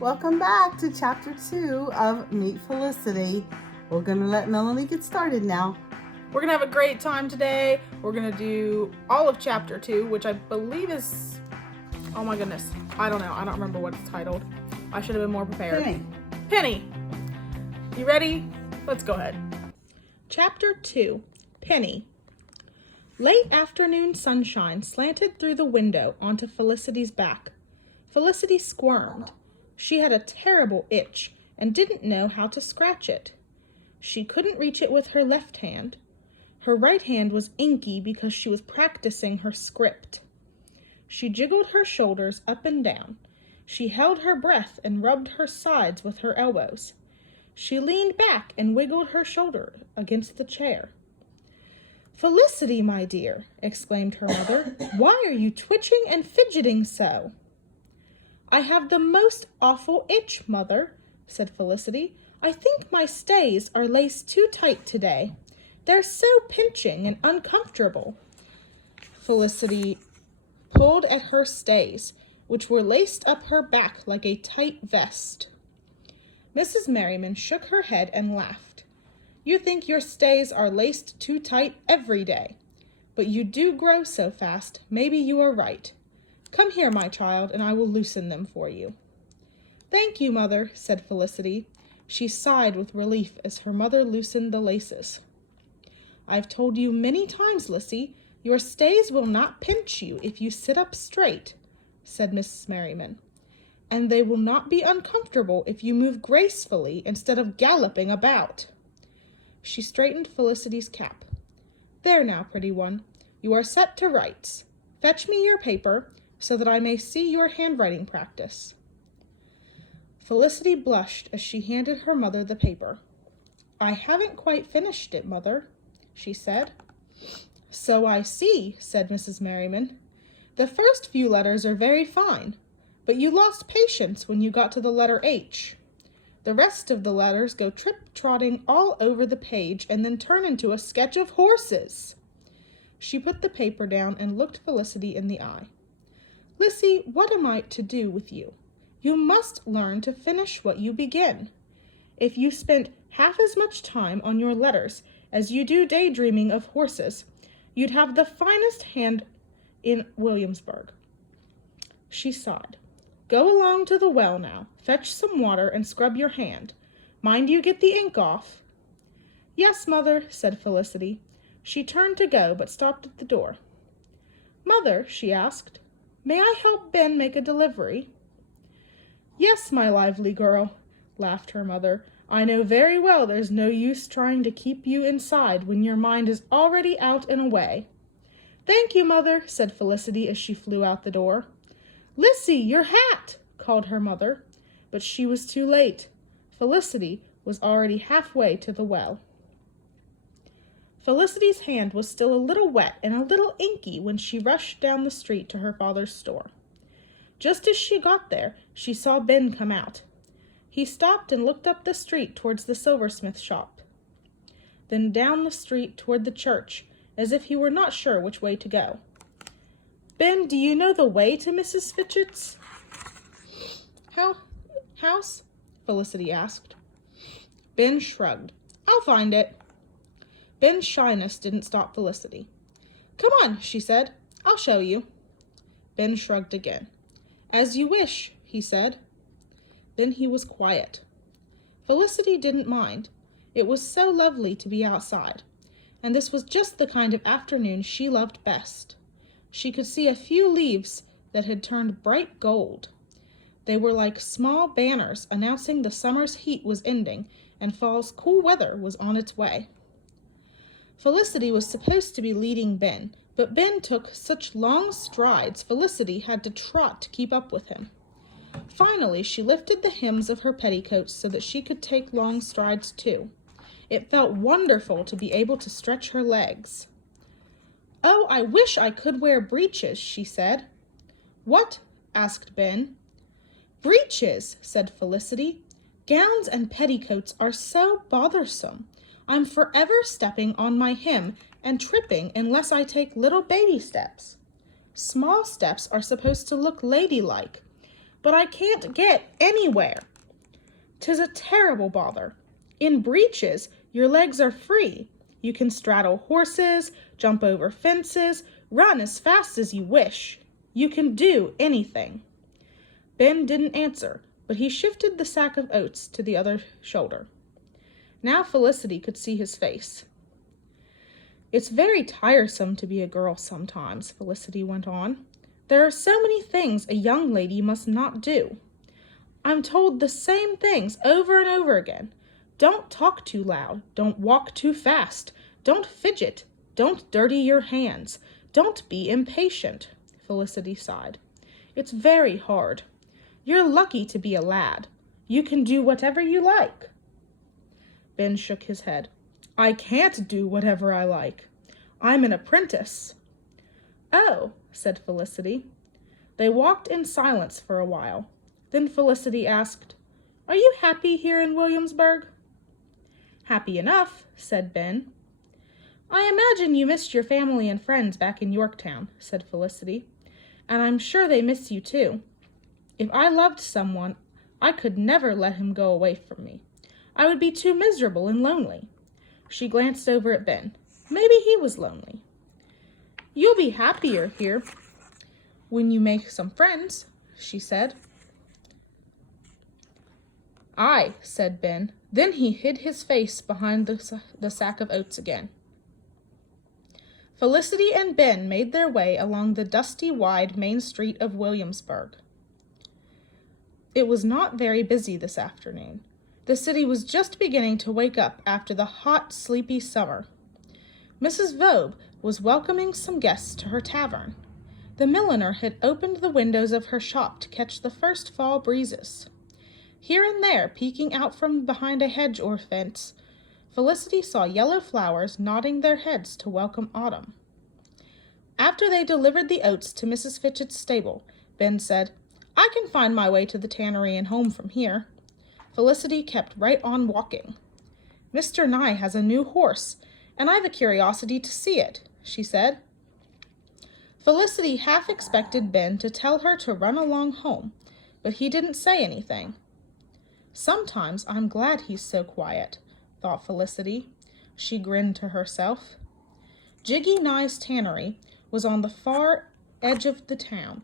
Welcome back to Chapter 2 of Meet Felicity. We're going to let Melanie get started now. We're going to have a great time today. We're going to do all of Chapter 2, which I believe is... Oh my goodness. I don't know. I don't remember what it's titled. I should have been more prepared. Penny. You ready? Let's go ahead. Chapter 2. Penny. Late afternoon sunshine slanted through the window onto Felicity's back. Felicity squirmed. She had a terrible itch and didn't know how to scratch it. She couldn't reach it with her left hand. Her right hand was inky because she was practicing her script. She jiggled her shoulders up and down. She held her breath and rubbed her sides with her elbows. She leaned back and wiggled her shoulder against the chair. "Felicity, my dear," exclaimed her mother, "why are you twitching and fidgeting so?" "I have the most awful itch, Mother," said Felicity. "I think my stays are laced too tight today. They're so pinching and uncomfortable." Felicity pulled at her stays, which were laced up her back like a tight vest. Mrs. Merriman shook her head and laughed. "You think your stays are laced too tight every day. But you do grow so fast, maybe you are right. Come here, my child, and I will loosen them for you." "Thank you, Mother," said Felicity. She sighed with relief as her mother loosened the laces. "I've told you many times, Lissy, your stays will not pinch you if you sit up straight," said Mrs. Merriman. "And they will not be uncomfortable if you move gracefully instead of galloping about." She straightened Felicity's cap. "There now, pretty one, you are set to rights. Fetch me your paper, so that I may see your handwriting practice." Felicity blushed as she handed her mother the paper. "I haven't quite finished it, Mother," she said. "So I see," said Mrs. Merriman. "The first few letters are very fine, but you lost patience when you got to the letter H. The rest of the letters go trip-trotting all over the page and then turn into a sketch of horses." She put the paper down and looked Felicity in the eye. "Lissy, what am I to do with you? You must learn to finish what you begin. If you spent half as much time on your letters as you do daydreaming of horses, you'd have the finest hand in Williamsburg." She sighed. "Go along to the well now, fetch some water and scrub your hand. Mind you get the ink off." "Yes, Mother," said Felicity. She turned to go, but stopped at the door. "Mother," she asked, "may I help Ben make a delivery?" "Yes, my lively girl," laughed her mother. "I know very well there's no use trying to keep you inside when your mind is already out and away." "Thank you, Mother," said Felicity as she flew out the door. "Lissy, your hat!" called her mother, but she was too late. Felicity was already halfway to the well. Felicity's hand was still a little wet and a little inky when she rushed down the street to her father's store. Just as she got there, she saw Ben come out. He stopped and looked up the street towards the silversmith shop, then down the street toward the church, as if he were not sure which way to go. "Ben, do you know the way to Mrs. Fitchett's house?" Felicity asked. Ben shrugged. "I'll find it." Ben's shyness didn't stop Felicity. "Come on," she said. "I'll show you." Ben shrugged again. "As you wish," he said. Then he was quiet. Felicity didn't mind. It was so lovely to be outside, and this was just the kind of afternoon she loved best. She could see a few leaves that had turned bright gold. They were like small banners announcing the summer's heat was ending and fall's cool weather was on its way. Felicity was supposed to be leading Ben, but Ben took such long strides Felicity had to trot to keep up with him. Finally, she lifted the hems of her petticoats so that she could take long strides too. It felt wonderful to be able to stretch her legs. "Oh, I wish I could wear breeches," she said. "What?" asked Ben. "Breeches," said Felicity. "Gowns and petticoats are so bothersome. I'm forever stepping on my hem and tripping unless I take little baby steps. Small steps are supposed to look ladylike, but I can't get anywhere. 'Tis a terrible bother. In breeches, your legs are free. You can straddle horses, jump over fences, run as fast as you wish. You can do anything." Ben didn't answer, but he shifted the sack of oats to the other shoulder. Now Felicity could see his face. "It's very tiresome to be a girl sometimes," Felicity went on. "There are so many things a young lady must not do. I'm told the same things over and over again. Don't talk too loud. Don't walk too fast. Don't fidget. Don't dirty your hands. Don't be impatient." Felicity sighed. "It's very hard. You're lucky to be a lad. You can do whatever you like." Ben shook his head. "I can't do whatever I like. I'm an apprentice." "Oh," said Felicity. They walked in silence for a while. Then Felicity asked, "Are you happy here in Williamsburg?" "Happy enough," said Ben. "I imagine you missed your family and friends back in Yorktown," said Felicity. "And I'm sure they miss you too. If I loved someone, I could never let him go away from me. I would be too miserable and lonely." She glanced over at Ben. Maybe he was lonely. "You'll be happier here when you make some friends," she said. "Aye," said Ben. Then he hid his face behind the sack of oats again. Felicity and Ben made their way along the dusty, wide main street of Williamsburg. It was not very busy this afternoon. The city was just beginning to wake up after the hot, sleepy summer. Mrs. Vobe was welcoming some guests to her tavern. The milliner had opened the windows of her shop to catch the first fall breezes. Here and there, peeking out from behind a hedge or fence, Felicity saw yellow flowers nodding their heads to welcome autumn. After they delivered the oats to Mrs. Fitchett's stable, Ben said, "I can find my way to the tannery and home from here." Felicity kept right on walking. "Mr. Nye has a new horse, and I've a curiosity to see it," she said. Felicity half expected Ben to tell her to run along home, but he didn't say anything. "Sometimes I'm glad he's so quiet," thought Felicity. She grinned to herself. Jiggy Nye's tannery was on the far edge of the town,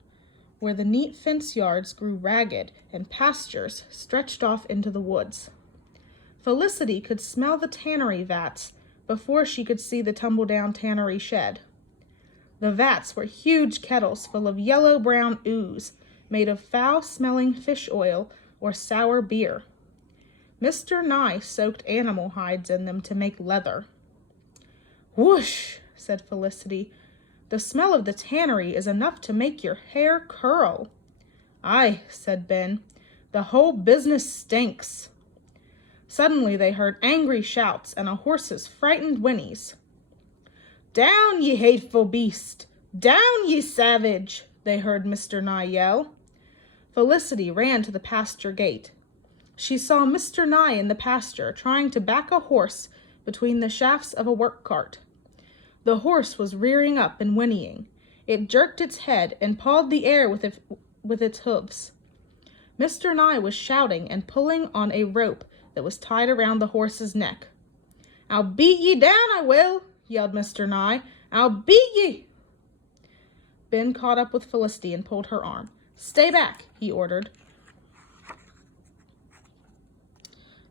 where the neat fence yards grew ragged and pastures stretched off into the woods. Felicity could smell the tannery vats before she could see the tumble-down tannery shed. The vats were huge kettles full of yellow-brown ooze, made of foul-smelling fish oil or sour beer. Mr. Nye soaked animal hides in them to make leather. "Whoosh," said Felicity. "The smell of the tannery is enough to make your hair curl." "Aye," said Ben. "The whole business stinks." Suddenly they heard angry shouts and a horse's frightened whinnies. "Down, ye hateful beast! Down, ye savage!" they heard Mr. Nye yell. Felicity ran to the pasture gate. She saw Mr. Nye in the pasture trying to back a horse between the shafts of a work cart. The horse was rearing up and whinnying. It jerked its head and pawed the air with its hooves. Mr. Nye was shouting and pulling on a rope that was tied around the horse's neck. "I'll beat ye down, I will," yelled Mr. Nye. "I'll beat ye." Ben caught up with Felicity and pulled her arm. "Stay back," he ordered.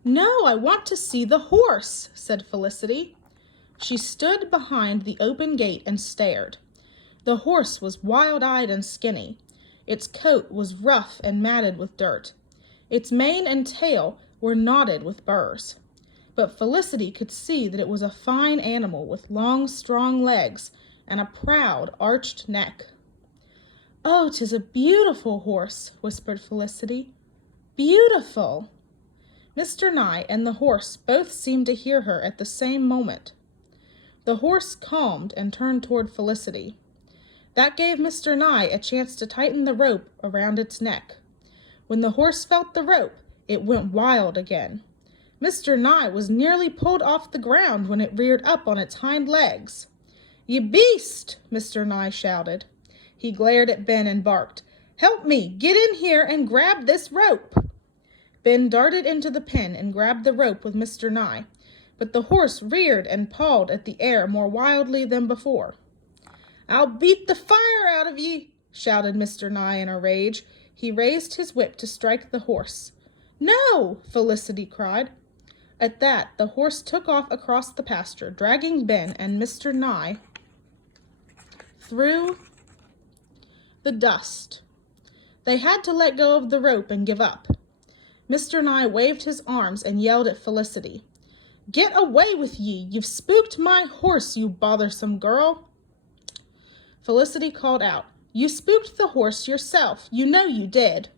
"No, I want to see the horse," said Felicity. She stood behind the open gate and stared. The horse was wild-eyed and skinny. Its coat was rough and matted with dirt. Its mane and tail were knotted with burrs. But Felicity could see that it was a fine animal with long, strong legs and a proud, arched neck. "Oh, 'tis a beautiful horse," whispered Felicity. "Beautiful!" Mr. Nye and the horse both seemed to hear her at the same moment. The horse calmed and turned toward Felicity. That gave Mr. Nye a chance to tighten the rope around its neck. When the horse felt the rope, it went wild again. Mr. Nye was nearly pulled off the ground when it reared up on its hind legs. "Ye beast!" Mr. Nye shouted. He glared at Ben and barked, Help me, get in here and grab this rope. Ben darted into the pen and grabbed the rope with Mr. Nye, but the horse reared and pawed at the air more wildly than before. I'll beat the fire out of ye, shouted Mr. Nye in a rage. He raised his whip to strike the horse. No, Felicity cried. At that, the horse took off across the pasture, dragging Ben and Mr. Nye through the dust. They had to let go of the rope and give up. Mr. Nye waved his arms and yelled at Felicity. Get away with ye! You've spooked my horse, you bothersome girl! Felicity called out, You spooked the horse yourself. You know you did.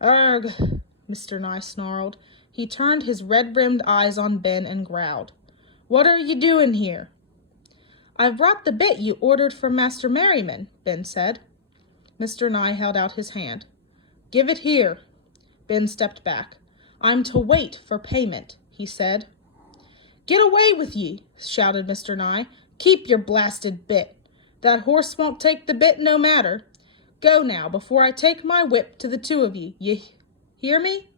Urgh, Mr. Nye snarled. He turned his red-rimmed eyes on Ben and growled. What are you doing here? I've brought the bit you ordered from Master Merriman, Ben said. Mr. Nye held out his hand. Give it here. Ben stepped back. I'm to wait for payment, he said. Get away with ye, shouted Mr. Nye. Keep your blasted bit. That horse won't take the bit no matter. Go now, before I take my whip to the two of you. You hear me?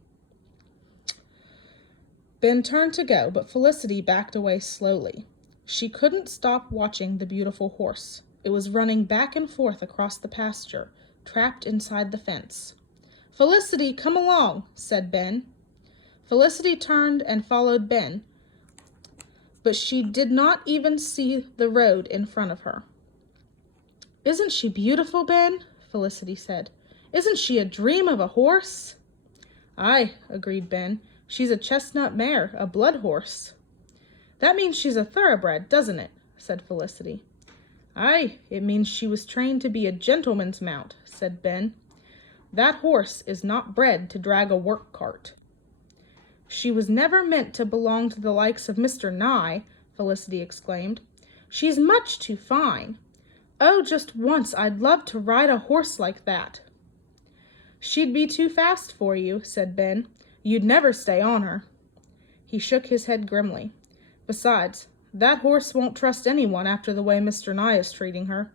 Ben turned to go, but Felicity backed away slowly. She couldn't stop watching the beautiful horse. It was running back and forth across the pasture, trapped inside the fence. Felicity, come along, said Ben. Felicity turned and followed Ben, but she did not even see the road in front of her. Isn't she beautiful, Ben? Felicity said. Isn't she a dream of a horse? Aye, agreed Ben. She's a chestnut mare, a blood horse. That means she's a thoroughbred, doesn't it? Said Felicity. Aye, it means she was trained to be a gentleman's mount, said Ben. That horse is not bred to drag a work cart. She was never meant to belong to the likes of Mr. Nye, Felicity exclaimed. She's much too fine. Oh, just once I'd love to ride a horse like that. She'd be too fast for you, said Ben. You'd never stay on her. He shook his head grimly. Besides, that horse won't trust anyone after the way Mr. Nye is treating her.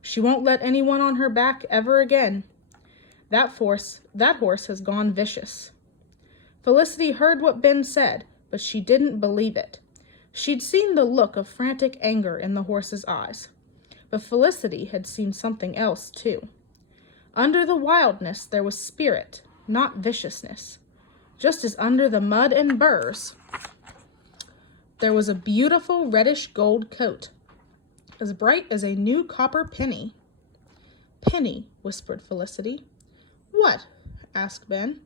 She won't let anyone on her back ever again. That horse has gone vicious. Felicity heard what Ben said, but she didn't believe it. She'd seen the look of frantic anger in the horse's eyes. But Felicity had seen something else, too. Under the wildness there was spirit, not viciousness. Just as under the mud and burrs, there was a beautiful reddish gold coat, as bright as a new copper penny. Penny, whispered Felicity. What? asked Ben.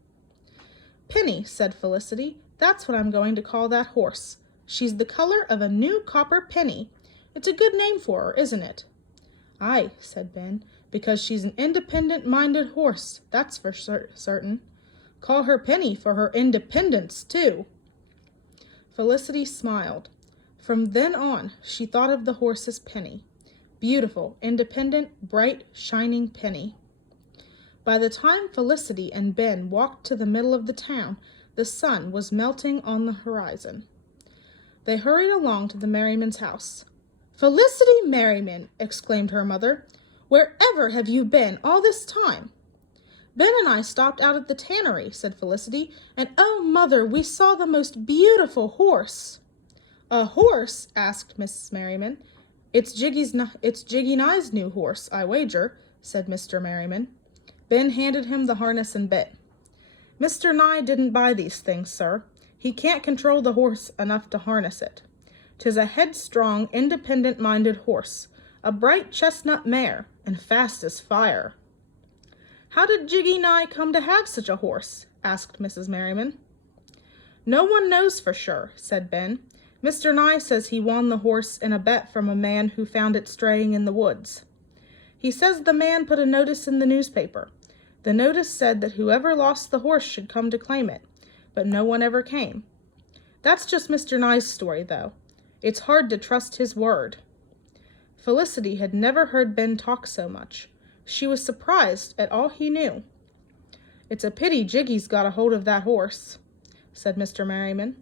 Penny, said Felicity. That's what I'm going to call that horse. She's the color of a new copper penny. It's a good name for her, isn't it? Aye, said Ben, because she's an independent-minded horse, that's for certain. Call her Penny for her independence, too. Felicity smiled. From then on, she thought of the horse as Penny. Beautiful, independent, bright, shining Penny. By the time Felicity and Ben walked to the middle of the town, the sun was melting on the horizon. They hurried along to the Merriman's house. Felicity Merriman, exclaimed her mother. Wherever have you been all this time? Ben and I stopped out at the tannery, said Felicity, and oh, Mother, we saw the most beautiful horse. A horse? Asked Mrs. Merriman. It's Jiggy Nye's new horse, I wager, said Mr. Merriman. Ben handed him the harness and bit. Mr. Nye didn't buy these things, sir. He can't control the horse enough to harness it. 'Tis a headstrong, independent-minded horse, a bright chestnut mare, and fast as fire. How did Jiggy Nye come to have such a horse? Asked Mrs. Merriman. No one knows for sure, said Ben. Mr. Nye says he won the horse in a bet from a man who found it straying in the woods. He says the man put a notice in the newspaper. The notice said that whoever lost the horse should come to claim it, but no one ever came. That's just Mr. Nye's story, though. It's hard to trust his word. Felicity had never heard Ben talk so much. She was surprised at all he knew. It's a pity Jiggy's got a hold of that horse, said Mr. Merriman.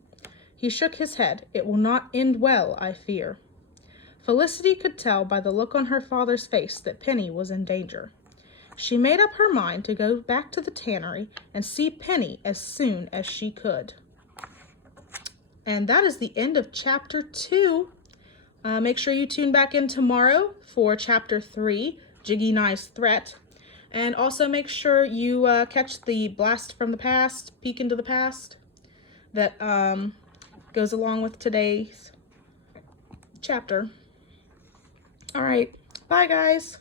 He shook his head. It will not end well, I fear. Felicity could tell by the look on her father's face that Penny was in danger. She made up her mind to go back to the tannery and see Penny as soon as she could. And that is the end of chapter 2. Make sure you tune back in tomorrow for chapter 3, Jiggy Nye's Threat. And also make sure you catch the Blast from the Past, Peek into the Past, that goes along with today's chapter. All right, bye guys.